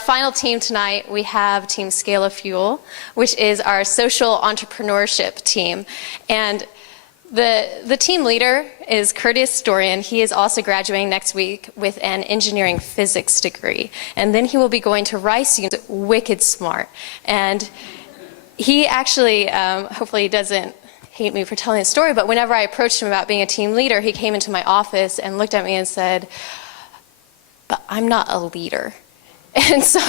Final team tonight, we have Team Scalafuel, which is our social entrepreneurship team. And the team leader is Curtis Dorian. He is also graduating next week with an engineering physics degree. And then he will be going to Rice. He's wicked smart. And he actually, hopefully he doesn't hate me for telling the story, but whenever I approached him about being a team leader, he came into my office and looked at me and said, "But I'm not a leader." And so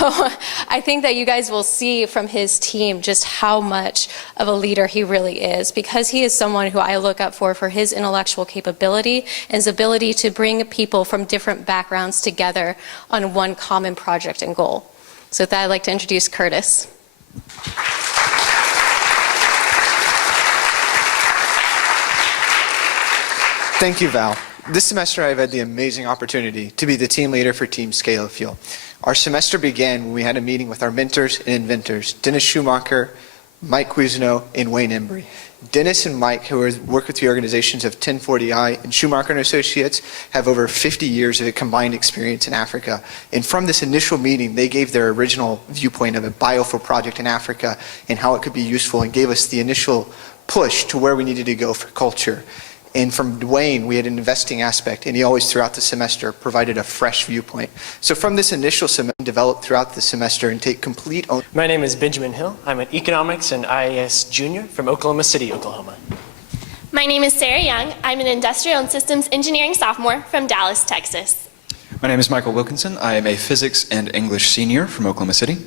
I think that you guys will see from his team just how much of a leader he really is, because he is someone who I look up for his intellectual capability and his ability to bring people from different backgrounds together on one common project and goal. So with that, I'd like to introduce Curtis. Thank you, Val. This semester I've had the amazing opportunity to be the team leader for Team Scalafuel. Our semester began when we had a meeting with our mentors and inventors, Dennis Schumacher, Mike Cuisino, and Wayne Embry. Dennis and Mike, who work with the organizations of 1040i and Schumacher and Associates, have over 50 years of combined experience in Africa. And from this initial meeting, they gave their original viewpoint of a biofuel project in Africa and how it could be useful, and gave us the initial push to where we needed to go for culture. And from Dwayne, we had an investing aspect, and he always throughout the semester provided a fresh viewpoint. So from this initial semester, developed throughout the semester and take complete ownership. My name is Benjamin Hill. I'm an economics and IAS junior from Oklahoma City, Oklahoma. My name is Sarah Young. I'm an industrial and systems engineering sophomore from Dallas, Texas. My name is Michael Wilkinson. I am a physics and English senior from Oklahoma City.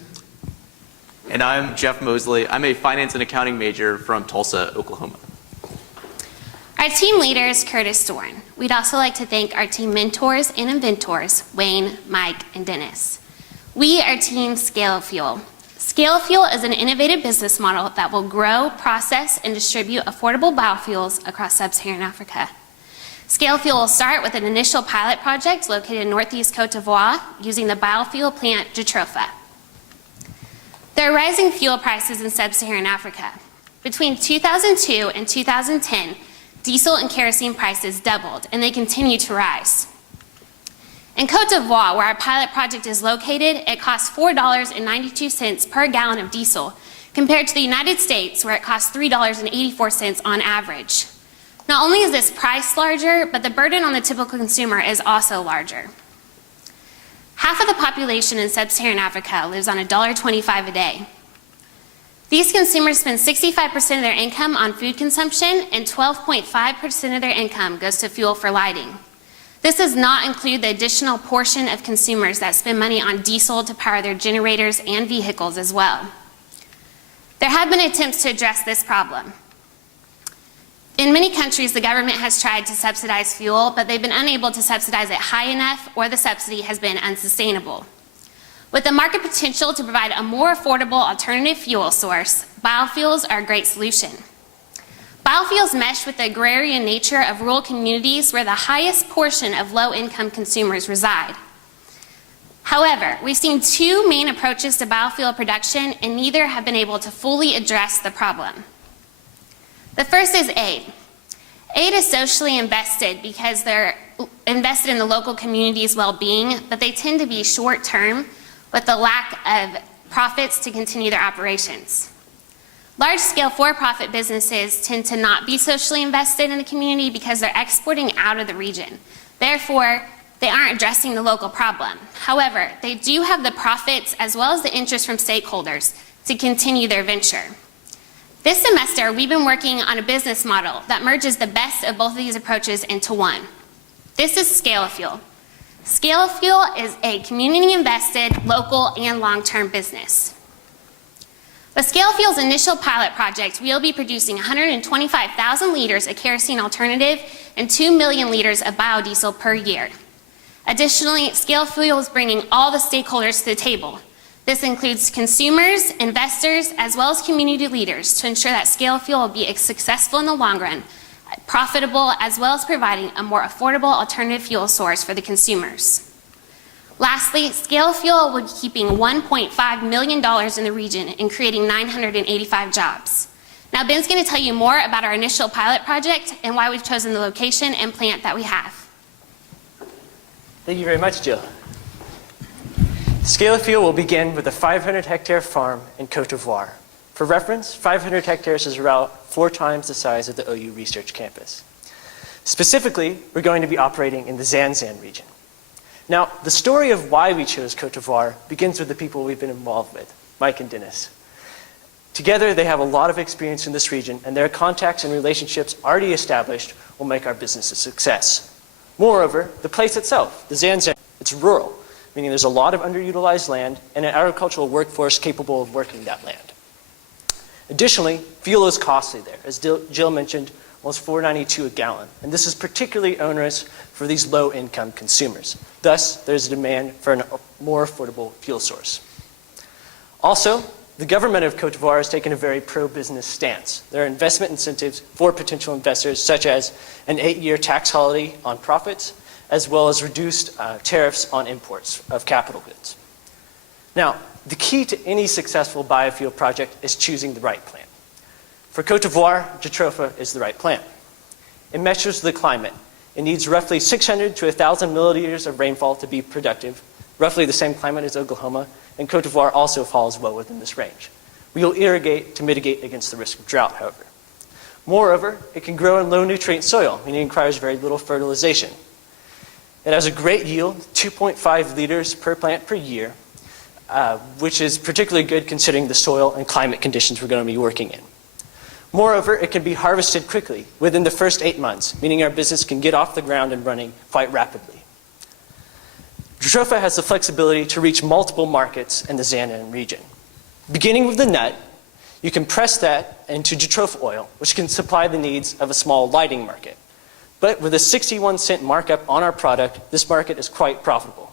And I'm Jeff Mosley. I'm a finance and accounting major from Tulsa, Oklahoma. Our team leader is Curtis Doran. We'd also like to thank our team mentors and inventors, Wayne, Mike, and Dennis. We are Team Scalafuel. Scalafuel is an innovative business model that will grow, process, and distribute affordable biofuels across sub-Saharan Africa. Scalafuel will start with an initial pilot project located in northeast Cote d'Ivoire using the biofuel plant Jatropha. There are rising fuel prices in sub-Saharan Africa. Between 2002 and 2010, diesel and kerosene prices doubled, and they continue to rise. In Cote d'Ivoire, where our pilot project is located, it costs $4.92 per gallon of diesel, compared to the United States, where it costs $3.84 on average. Not only is this price larger, but the burden on the typical consumer is also larger. Half of the population in sub-Saharan Africa lives on $1.25 a day. These consumers spend 65% of their income on food consumption, and 12.5% of their income goes to fuel for lighting. This does not include the additional portion of consumers that spend money on diesel to power their generators and vehicles as well. There have been attempts to address this problem. In many countries, the government has tried to subsidize fuel, but they've been unable to subsidize it high enough, or the subsidy has been unsustainable. With the market potential to provide a more affordable alternative fuel source, biofuels are a great solution. Biofuels mesh with the agrarian nature of rural communities where the highest portion of low-income consumers reside. However, we've seen two main approaches to biofuel production, and neither have been able to fully address the problem. The first is aid. Aid is socially invested because they're invested in the local community's well-being, but they tend to be short-term, with the lack of profits to continue their operations. Large-scale for-profit businesses tend to not be socially invested in the community because they're exporting out of the region. Therefore, they aren't addressing the local problem. However, they do have the profits as well as the interest from stakeholders to continue their venture. This semester, we've been working on a business model that merges the best of both of these approaches into one. This is Scalafuel. Scalafuel is a community-invested, local, and long-term business. With Scalafuel's initial pilot project, we'll be producing 125,000 liters of kerosene alternative and 2 million liters of biodiesel per year. Additionally, Scalafuel is bringing all the stakeholders to the table. This includes consumers, investors, as well as community leaders to ensure that Scalafuel will be successful in the long run, profitable, as well as providing a more affordable alternative fuel source for the consumers. Lastly, Scalafuel will be keeping $1.5 million in the region and creating 985 jobs. Now Ben's going to tell you more about our initial pilot project and why we've chosen the location and plant that we have. Thank you very much, Jill. Scalafuel will begin with a 500-hectare farm in Côte d'Ivoire. For reference, 500 hectares is about 4 times the size of the OU Research Campus. Specifically, we're going to be operating in the Zanzan region. Now, the story of why we chose Côte d'Ivoire begins with the people we've been involved with, Mike and Dennis. Together, they have a lot of experience in this region, and their contacts and relationships already established will make our business a success. Moreover, the place itself, the Zanzan, it's rural, meaning there's a lot of underutilized land and an agricultural workforce capable of working that land. Additionally, fuel is costly there. As Jill mentioned, almost $4.92 a gallon, and this is particularly onerous for these low-income consumers. Thus, there's a demand for a more affordable fuel source. Also, the government of Côte d'Ivoire has taken a very pro-business stance. There are investment incentives for potential investors, such as an 8-year tax holiday on profits, as well as reduced tariffs on imports of capital goods. Now, the key to any successful biofuel project is choosing the right plant. For Côte d'Ivoire, Jatropha is the right plant. It measures the climate. It needs roughly 600 to 1,000 milliliters of rainfall to be productive, roughly the same climate as Oklahoma, and Côte d'Ivoire also falls well within this range. We will irrigate to mitigate against the risk of drought, however. Moreover, it can grow in low nutrient soil, meaning it requires very little fertilization. It has a great yield, 2.5 liters per plant per year, which is particularly good considering the soil and climate conditions we're going to be working in. Moreover, it can be harvested quickly within the first 8 months, meaning our business can get off the ground and running quite rapidly. Jatropha has the flexibility to reach multiple markets in the Zanzan region. Beginning with the nut, you can press that into Jatropha oil, which can supply the needs of a small lighting market. But with a 61-cent markup on our product, this market is quite profitable.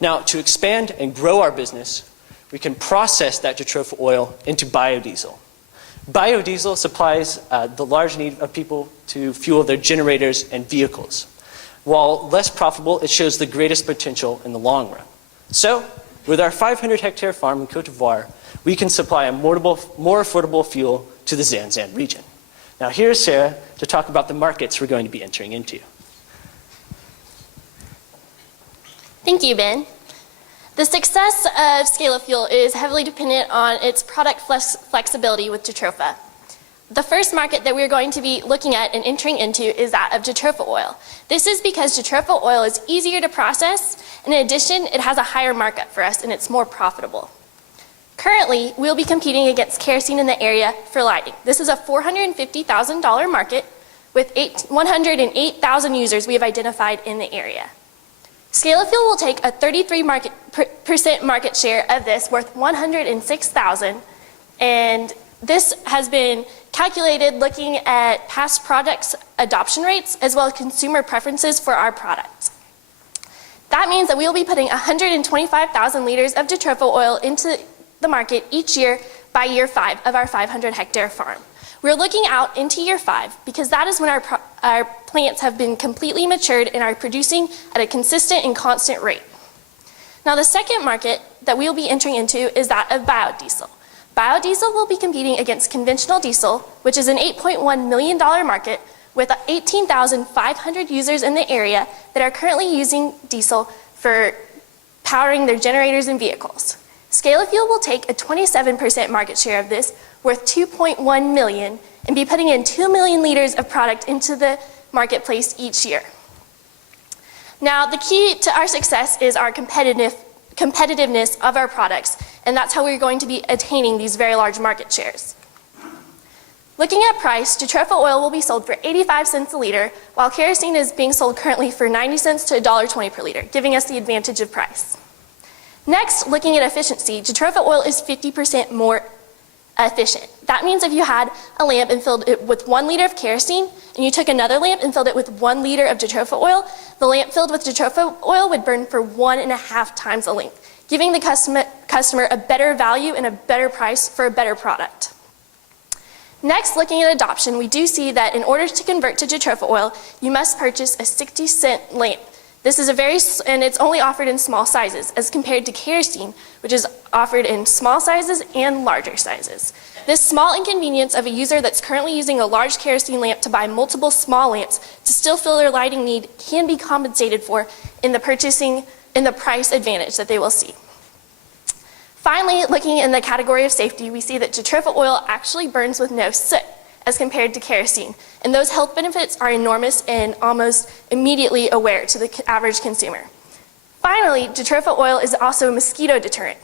Now, to expand and grow our business, we can process that Jatropha oil into biodiesel. Biodiesel supplies the large need of people to fuel their generators and vehicles. While less profitable, it shows the greatest potential in the long run. So, with our 500-hectare farm in Côte d'Ivoire, we can supply a more affordable fuel to the Zanzan region. Now here's Sarah to talk about the markets we're going to be entering into. Thank you, Ben. The success of Scalafuel is heavily dependent on its product flexibility with Jatropha. The first market that we're going to be looking at and entering into is that of Jatropha oil. This is because Jatropha oil is easier to process, and in addition, it has a higher markup for us and it's more profitable. Currently, we'll be competing against kerosene in the area for lighting. This is a $450,000 market with 108,000 users we have identified in the area. Scalafuel will take a 33% market share of this, worth $106,000, and this has been calculated looking at past products adoption rates as well as consumer preferences for our products. That means that we will be putting 125,000 liters of Jatropha oil into the market each year by year 5 of our 500-hectare farm. We're looking out into year 5 because that is when our plants have been completely matured and are producing at a consistent and constant rate. Now, the second market that we will be entering into is that of biodiesel. Biodiesel will be competing against conventional diesel, which is an $8.1 million market with 18,500 users in the area that are currently using diesel for powering their generators and vehicles. Scalafuel will take a 27% market share of this, worth $2.1 million, and be putting in 2 million liters of product into the marketplace each year. Now, the key to our success is our competitiveness of our products, and that's how we're going to be attaining these very large market shares. Looking at price, Jatropha oil will be sold for 85 cents a liter, while kerosene is being sold currently for 90 cents to $1.20 per liter, giving us the advantage of price. Next, looking at efficiency, Jatropha oil is 50% more efficient. That means if you had a lamp and filled it with 1 liter of kerosene, and you took another lamp and filled it with 1 liter of Jatropha oil, the lamp filled with Jatropha oil would burn for 1.5 times the length, giving the customer a better value and a better price for a better product. Next, looking at adoption, we do see that in order to convert to Jatropha oil, you must purchase a 60-cent lamp. This is and it's only offered in small sizes as compared to kerosene, which is offered in small sizes and larger sizes. This small inconvenience of a user that's currently using a large kerosene lamp to buy multiple small lamps to still fill their lighting need can be compensated for in the price advantage that they will see. Finally, looking in the category of safety, we see that jatropha oil actually burns with no soot as compared to kerosene, and those health benefits are enormous and almost immediately aware to the average consumer. Finally, jatropha oil is also a mosquito deterrent.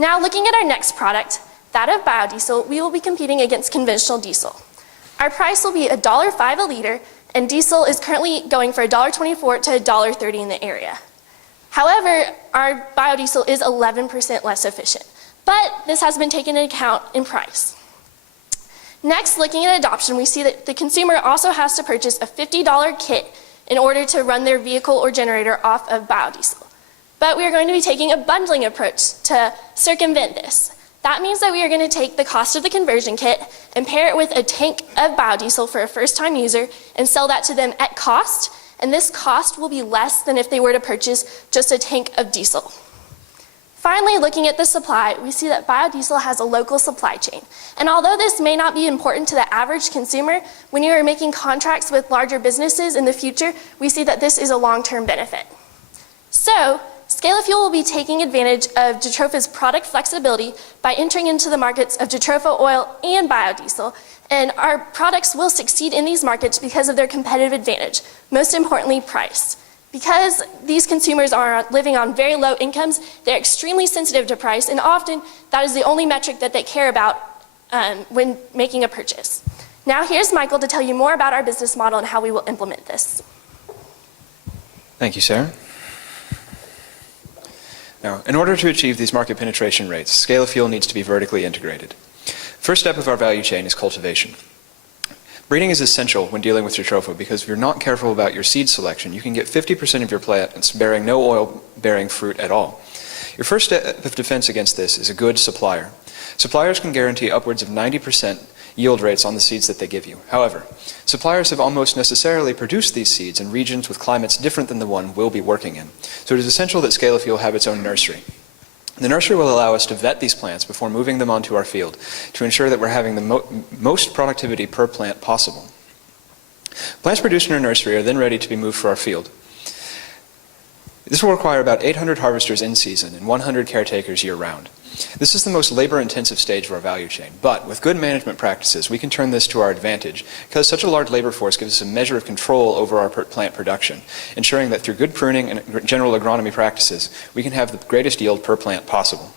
Now, looking at our next product, that of biodiesel, we will be competing against conventional diesel. Our price will be $1.05 a liter, and diesel is currently going for $1.24 to $1.30 in the area. However, our biodiesel is 11% less efficient, but this has been taken into account in price. Next, looking at adoption, we see that the consumer also has to purchase a $50 kit in order to run their vehicle or generator off of biodiesel. But we are going to be taking a bundling approach to circumvent this. That means that we are going to take the cost of the conversion kit and pair it with a tank of biodiesel for a first-time user and sell that to them at cost, and this cost will be less than if they were to purchase just a tank of diesel. Finally, looking at the supply, we see that biodiesel has a local supply chain. And although this may not be important to the average consumer, when you are making contracts with larger businesses in the future, we see that this is a long-term benefit. So, Scalafuel will be taking advantage of Jatropha's product flexibility by entering into the markets of Jatropha oil and biodiesel, and our products will succeed in these markets because of their competitive advantage, most importantly, price. Because these consumers are living on very low incomes, they're extremely sensitive to price, and often that is the only metric that they care about when making a purchase. Now here's Michael to tell you more about our business model and how we will implement this. Thank you, Sarah. Now, in order to achieve these market penetration rates, Scalafuel needs to be vertically integrated. First step of our value chain is cultivation. Breeding is essential when dealing with jatropha because if you're not careful about your seed selection, you can get 50% of your plants bearing no oil-bearing fruit at all. Your first step of defense against this is a good supplier. Suppliers can guarantee upwards of 90% yield rates on the seeds that they give you. However, suppliers have almost necessarily produced these seeds in regions with climates different than the one we'll be working in. So it is essential that Scalafuel have its own nursery. The nursery will allow us to vet these plants before moving them onto our field to ensure that we're having the most productivity per plant possible. Plants produced in our nursery are then ready to be moved for our field. This will require about 800 harvesters in season and 100 caretakers year-round. This is the most labor-intensive stage of our value chain, but with good management practices, we can turn this to our advantage because such a large labor force gives us a measure of control over our plant production, ensuring that through good pruning and general agronomy practices, we can have the greatest yield per plant possible.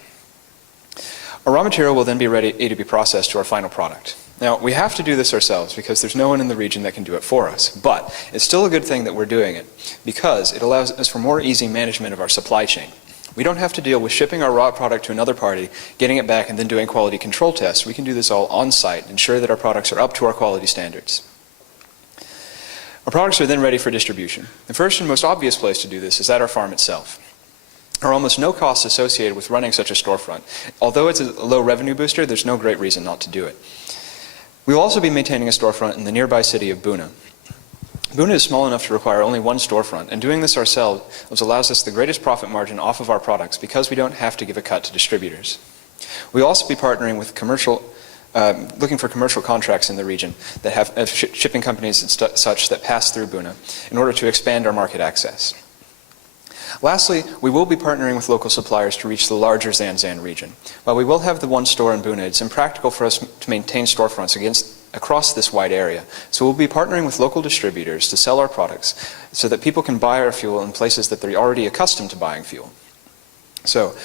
Our raw material will then be ready to be processed to our final product. Now, we have to do this ourselves because there's no one in the region that can do it for us, but it's still a good thing that we're doing it because it allows us for more easy management of our supply chain. We don't have to deal with shipping our raw product to another party, getting it back, and then doing quality control tests. We can do this all on-site and ensure that our products are up to our quality standards. Our products are then ready for distribution. The first and most obvious place to do this is at our farm itself. There are almost no costs associated with running such a storefront. Although it's a low revenue booster, there's no great reason not to do it. We will also be maintaining a storefront in the nearby city of Buna. Buna is small enough to require only one storefront, and doing this ourselves allows us the greatest profit margin off of our products because we don't have to give a cut to distributors. We'll also be partnering with looking for commercial contracts in the region that have shipping companies and such that pass through Buna in order to expand our market access. Lastly, we will be partnering with local suppliers to reach the larger Zanzan region. While we will have the one store in Buna, it's impractical for us to maintain storefronts across this wide area. So we'll be partnering with local distributors to sell our products so that people can buy our fuel in places that they're already accustomed to buying fuel. So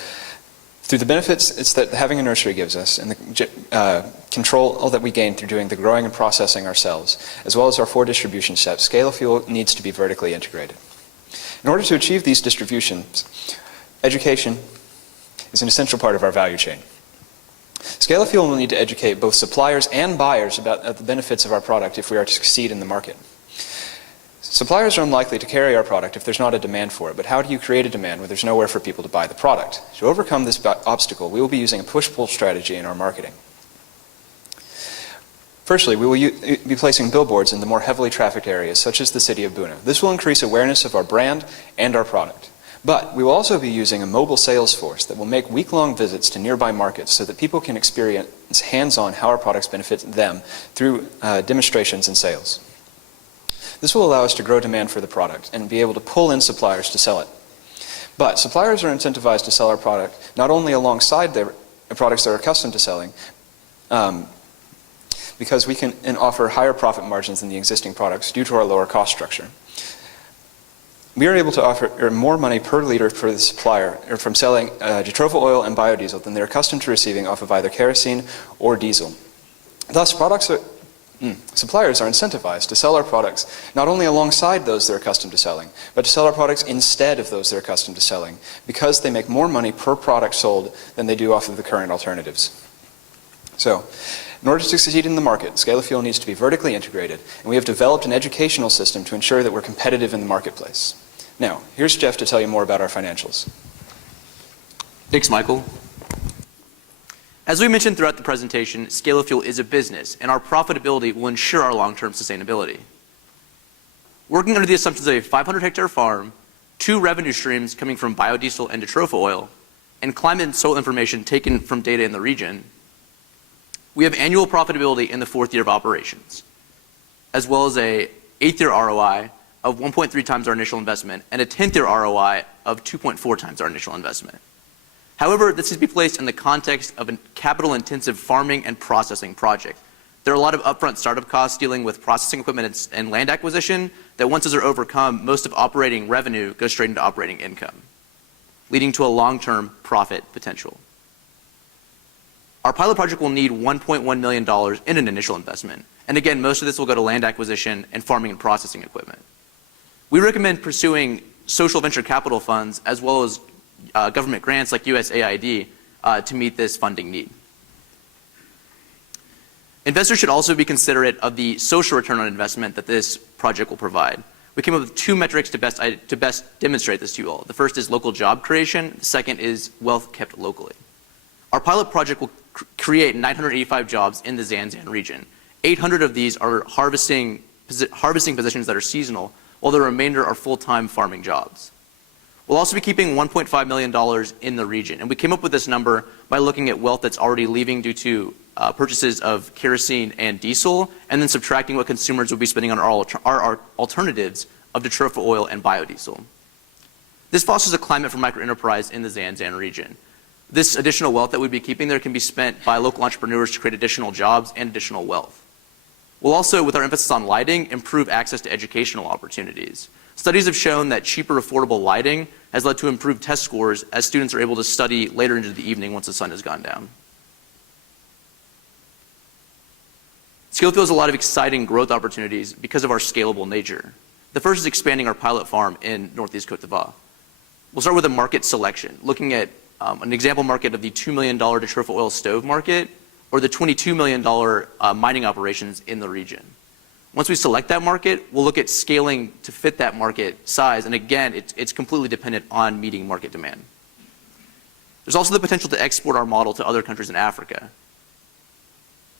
through the benefits that having a nursery gives us and the control that we gain through doing the growing and processing ourselves, as well as our 4 distribution steps, Scalafuel needs to be vertically integrated. In order to achieve these distributions, education is an essential part of our value chain. Scalafuel will need to educate both suppliers and buyers about the benefits of our product if we are to succeed in the market. Suppliers are unlikely to carry our product if there's not a demand for it, but how do you create a demand when there's nowhere for people to buy the product? To overcome this obstacle, we will be using a push-pull strategy in our marketing. Firstly, we will be placing billboards in the more heavily trafficked areas, such as the city of Buna. This will increase awareness of our brand and our product. But we will also be using a mobile sales force that will make week-long visits to nearby markets so that people can experience hands-on how our products benefit them through demonstrations and sales. This will allow us to grow demand for the product and be able to pull in suppliers to sell it. But suppliers are incentivized to sell our product not only alongside their products they're accustomed to selling, because we can offer higher profit margins than the existing products due to our lower cost structure. We are able to offer more money per liter for the supplier from selling jatropha oil and biodiesel than they're accustomed to receiving off of either kerosene or diesel. Thus, suppliers are incentivized to sell our products not only alongside those they're accustomed to selling, but to sell our products instead of those they're accustomed to selling, because they make more money per product sold than they do off of the current alternatives. So, in order to succeed in the market, Scalafuel needs to be vertically integrated, and we have developed an educational system to ensure that we're competitive in the marketplace. Now, here's Jeff to tell you more about our financials. Thanks, Michael. As we mentioned throughout the presentation, Scalafuel is a business, and our profitability will ensure our long-term sustainability. Working under the assumptions of a 500-hectare farm, 2 revenue streams coming from biodiesel and jatropha oil, and climate and soil information taken from data in the region, we have annual profitability in the 4th year of operations, as well as a 8th year ROI of 1.3 times our initial investment and a 10th year ROI of 2.4 times our initial investment. However, this is to be placed in the context of a capital-intensive farming and processing project. There are a lot of upfront startup costs dealing with processing equipment and land acquisition that once those are overcome, most of operating revenue goes straight into operating income, leading to a long-term profit potential. Our pilot project will need $1.1 million in an initial investment. And again, most of this will go to land acquisition and farming and processing equipment. We recommend pursuing social venture capital funds as well as government grants like USAID to meet this funding need. Investors should also be considerate of the social return on investment that this project will provide. We came up with 2 metrics to best demonstrate this to you all. The first is local job creation. The second is wealth kept locally. Our pilot project will create 985 jobs in the Zanzan region. 800 of these are harvesting positions that are seasonal, while the remainder are full-time farming jobs. We'll also be keeping $1.5 million in the region, and we came up with this number by looking at wealth that's already leaving due to purchases of kerosene and diesel, and then subtracting what consumers will be spending on our alternatives of jatropha oil and biodiesel. This fosters a climate for microenterprise in the Zanzan region. This additional wealth that we'd be keeping there can be spent by local entrepreneurs to create additional jobs and additional wealth. We'll also, with our emphasis on lighting, improve access to educational opportunities. Studies have shown that cheaper, affordable lighting has led to improved test scores as students are able to study later into the evening once the sun has gone down. Scalafuel has a lot of exciting growth opportunities because of our scalable nature. The first is expanding our pilot farm in Northeast Côte d'Ivoire. We'll start with a market selection, looking at an example market of the $2 million jatropha oil stove market or the $22 million mining operations in the region. Once we select that market, we'll look at scaling to fit that market size, and again, it's completely dependent on meeting market demand. There's also the potential to export our model to other countries in Africa.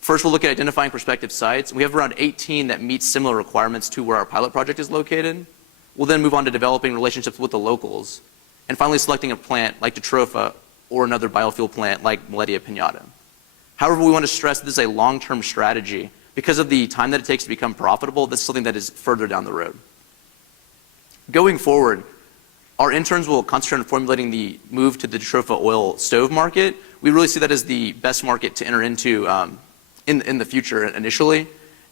First, we'll look at identifying prospective sites. We have around 18 that meet similar requirements to where our pilot project is located. We'll then move on to developing relationships with the locals, and finally selecting a plant like jatropha or another biofuel plant like Miletia pinnata. However, we want to stress this is a long-term strategy. Because of the time that it takes to become profitable, this is something that is further down the road. Going forward, our interns will concentrate on formulating the move to the jatropha oil stove market. We really see that as the best market to enter into in the future initially,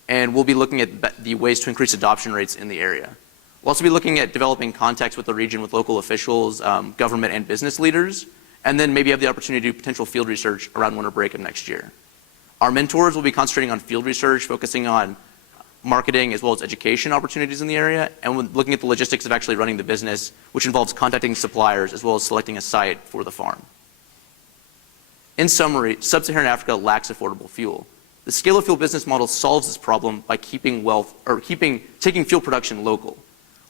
and we'll be looking at the ways to increase adoption rates in the area. We'll also be looking at developing contacts with the region with local officials, government and business leaders, and then maybe have the opportunity to do potential field research around winter break of next year. Our mentors will be concentrating on field research, focusing on marketing as well as education opportunities in the area, and looking at the logistics of actually running the business, which involves contacting suppliers as well as selecting a site for the farm. In summary, sub-Saharan Africa lacks affordable fuel. The Scalafuel business model solves this problem by taking fuel production local.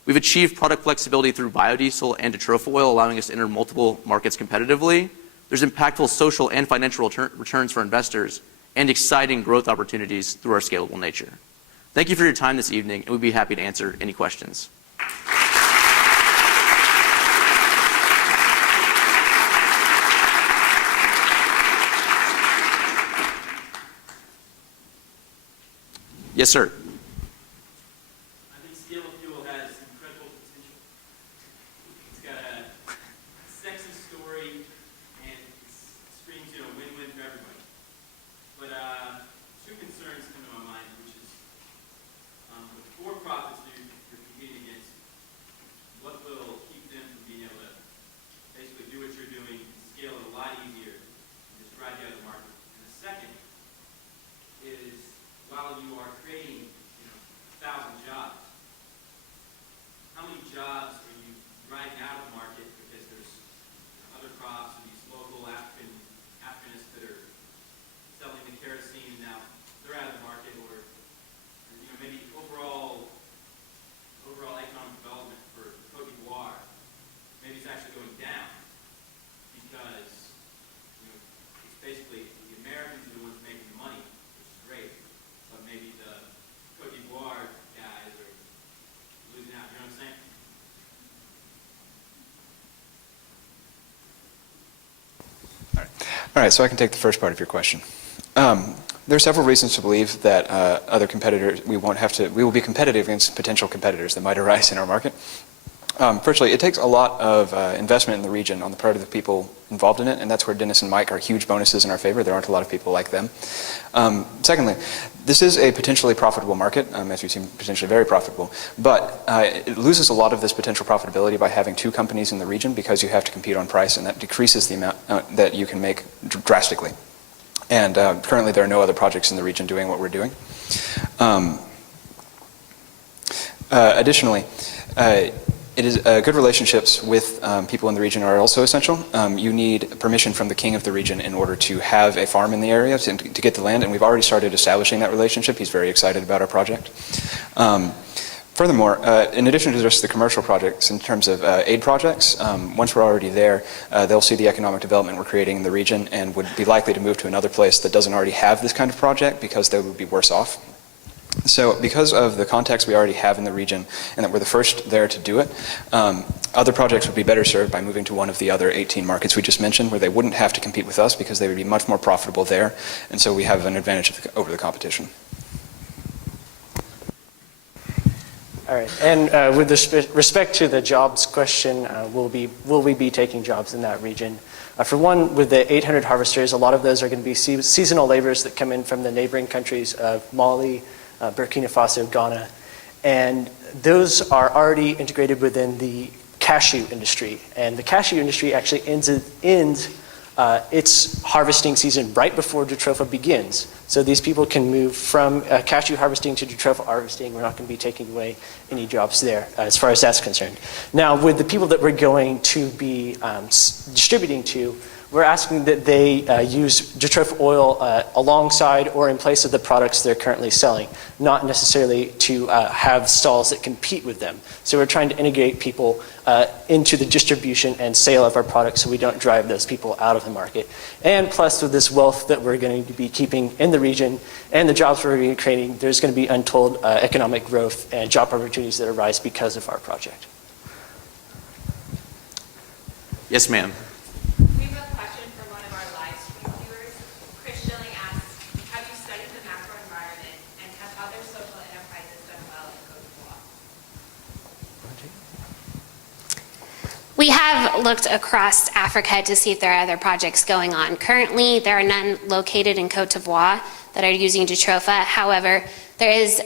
We've achieved product flexibility through biodiesel and jatropha oil, allowing us to enter multiple markets competitively. There's impactful social and financial returns for investors, and exciting growth opportunities through our scalable nature. Thank you for your time this evening, and we'd be happy to answer any questions. Yes, sir. I think Scalafuel has incredible potential. It's got a All right, so I can take the first part of your question. There are several reasons to believe that other competitors, we will be competitive against potential competitors that might arise in our market. Firstly, it takes a lot of investment in the region on the part of the people involved in it, and that's where Dennis and Mike are huge bonuses in our favor. There aren't a lot of people like them. Secondly, this is a potentially profitable market, as we've seen, potentially very profitable, but it loses a lot of this potential profitability by having two companies in the region because you have to compete on price, and that decreases the amount that you can make drastically. And currently there are no other projects in the region doing what we're doing. Additionally, it is good relationships with people in the region are also essential. You need permission from the king of the region in order to have a farm in the area to get the land, and we've already started establishing that relationship. He's very excited about our project. Furthermore, in addition to just the commercial projects, in terms of aid projects, once we're already there, they'll see the economic development we're creating in the region and would be likely to move to another place that doesn't already have this kind of project because they would be worse off. So because of the context we already have in the region and that we're the first there to do it, other projects would be better served by moving to one of the other 18 markets we just mentioned where they wouldn't have to compete with us because they would be much more profitable there, and so we have an advantage over the competition. All right, and with respect to the jobs question, will we be taking jobs in that region? For one, with the 800 harvesters, a lot of those are going to be seasonal laborers that come in from the neighboring countries of Mali, Burkina Faso, Ghana, and those are already integrated within the cashew industry. And the cashew industry actually ends its harvesting season right before Jatropha begins. So these people can move from cashew harvesting to Jatropha harvesting. We're not going to be taking away any jobs there as far as that's concerned. Now, with the people that we're going to be distributing to, we're asking that they use Jatropha oil alongside or in place of the products they're currently selling, not necessarily to have stalls that compete with them. So we're trying to integrate people into the distribution and sale of our products so we don't drive those people out of the market. And plus with this wealth that we're going to be keeping in the region and the jobs we're going to be creating, there's going to be untold economic growth and job opportunities that arise because of our project. Yes, ma'am. We have looked across Africa to see if there are other projects going on. Currently, there are none located in Côte d'Ivoire that are using Jatropha. However, there is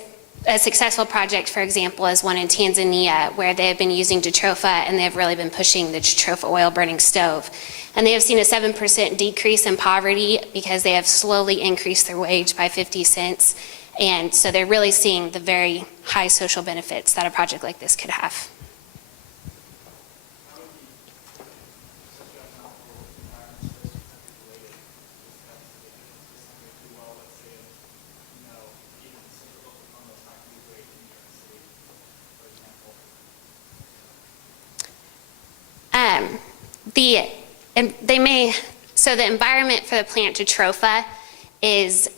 a successful project, for example, is one in Tanzania where they have been using Jatropha and they have really been pushing the Jatropha oil burning stove. And they have seen a 7% decrease in poverty because they have slowly increased their wage by 50 cents. And so they're really seeing the very high social benefits that a project like this could have. So the environment for the plant Jatropha is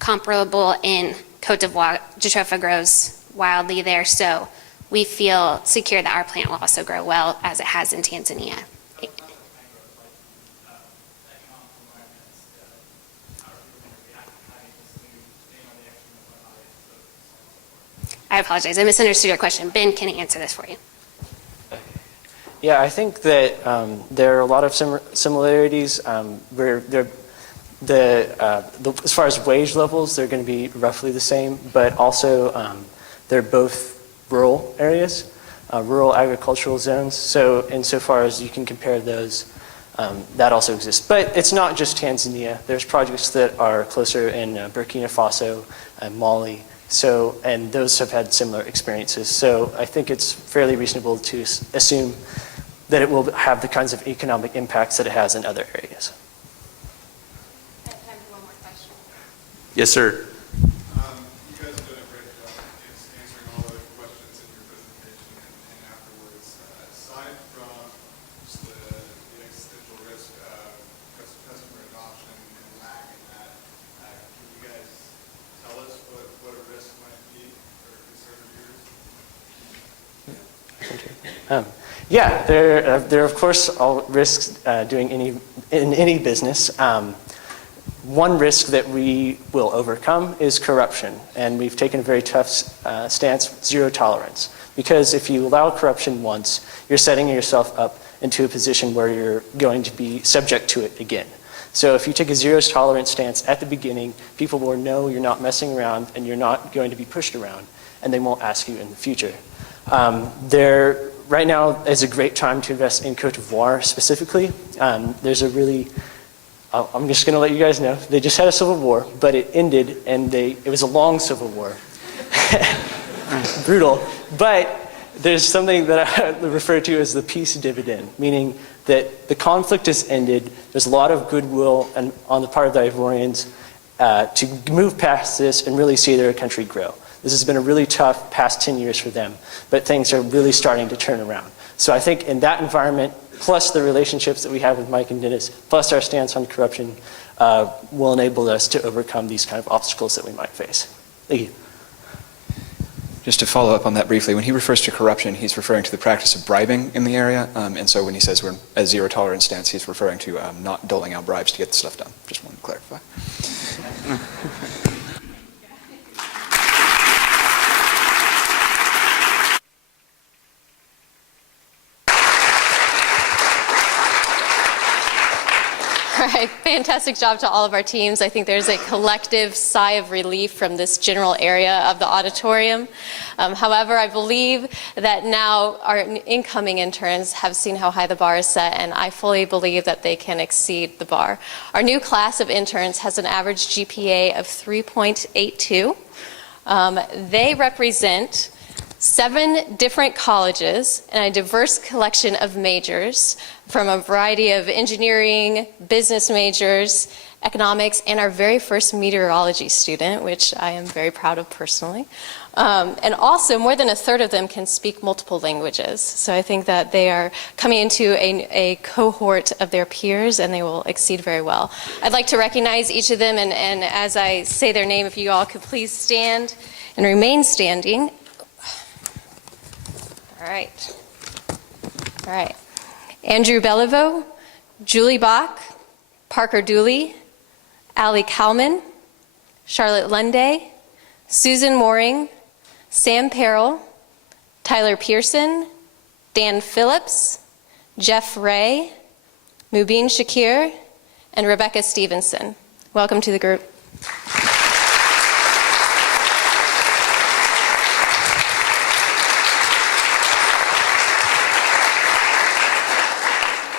comparable in Côte d'Ivoire. Jatropha grows wildly there, so we feel secure that our plant will also grow well as it has in Tanzania. I apologize, I misunderstood your question. Ben can answer this for you. Yeah, I think that there are a lot of similarities. Where as far as wage levels, they're going to be roughly the same, but also they're both rural areas, rural agricultural zones. So insofar as you can compare those, that also exists. But it's not just Tanzania. There's projects that are closer in Burkina Faso and Mali. So, and those have had similar experiences. So I think it's fairly reasonable to assume that it will have the kinds of economic impacts that it has in other areas. I have time for one more question. Yes, sir. You guys have done a great job answering all the questions in your presentation and afterwards. Aside from just the existential risk of customer adoption and lag in that, can you guys tell us what a risk might be or a concern of yours? Yeah, there are of course all risks doing any in any business, one risk that we will overcome is corruption. And we've taken a very tough stance, zero tolerance. Because if you allow corruption once, you're setting yourself up into a position where you're going to be subject to it again. So if you take a zero tolerance stance at the beginning, people will know you're not messing around and you're not going to be pushed around, and they won't ask you in the future. Right now is a great time to invest in Côte d'Ivoire specifically. There's a really, I'm just going to let you guys know, they just had a civil war, but it ended, and it was a long civil war. Brutal. But there's something that I refer to as the peace dividend, meaning that the conflict has ended. There's a lot of goodwill on the part of the Ivorians to move past this and really see their country grow. This has been a really tough past 10 years for them, but things are really starting to turn around. So I think in that environment, plus the relationships that we have with Mike and Dennis, plus our stance on corruption, will enable us to overcome these kind of obstacles that we might face. Thank you. Just to follow up on that briefly, when he refers to corruption, he's referring to the practice of bribing in the area. And so when he says we're a zero tolerance stance, he's referring to not doling out bribes to get the stuff done. Just wanted to clarify. All right, fantastic job to all of our teams. I think there's a collective sigh of relief from this general area of the auditorium. However, I believe that now our incoming interns have seen how high the bar is set, and I fully believe that they can exceed the bar. Our new class of interns has an average GPA of 3.82. They represent 7 different colleges and a diverse collection of majors from a variety of engineering, business majors, economics, and our very first meteorology student, which I am very proud of personally. And also, more than a third of them can speak multiple languages. So I think that they are coming into a cohort of their peers, and they will exceed very well. I'd like to recognize each of them, and as I say their name, if you all could please stand and remain standing. All right. All right. Andrew Beliveau, Julie Bach, Parker Dooley, Allie Kalman, Charlotte Lunday, Susan Mooring, Sam Perrell, Tyler Pearson, Dan Phillips, Jeff Ray, Mubin Shakir, and Rebecca Stevenson. Welcome to the group.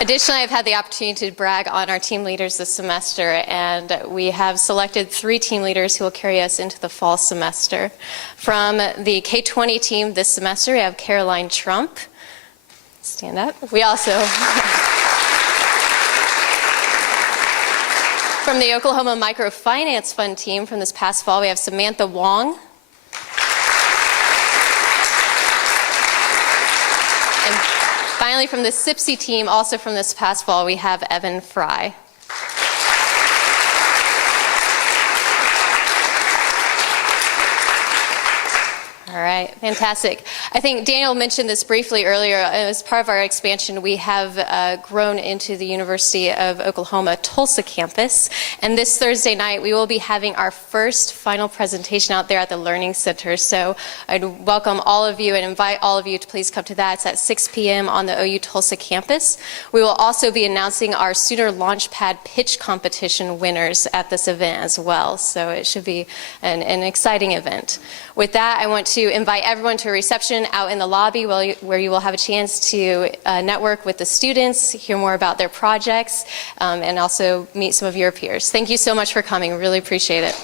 Additionally, I've had the opportunity to brag on our team leaders this semester, and we have selected 3 team leaders who will carry us into the fall semester. From the K-20 team this semester, we have Caroline Trump. Stand up. We also, from the Oklahoma Microfinance Fund team from this past fall, we have Samantha Wong. Finally, from the CCEW team, also from this past fall, we have Evan Fry. All right, fantastic. I think Daniel mentioned this briefly earlier. As part of our expansion, we have grown into the University of Oklahoma Tulsa campus. And this Thursday night, we will be having our first final presentation out there at the Learning Center. So I'd welcome all of you and invite all of you to please come to that. It's at 6 p.m. on the OU Tulsa campus. We will also be announcing our Sooner Launchpad Pitch Competition winners at this event as well. So it should be an exciting event. With that, I want to invite everyone to a reception out in the lobby where you will have a chance to network with the students, hear more about their projects, and also meet some of your peers. Thank you so much for coming. Really appreciate it.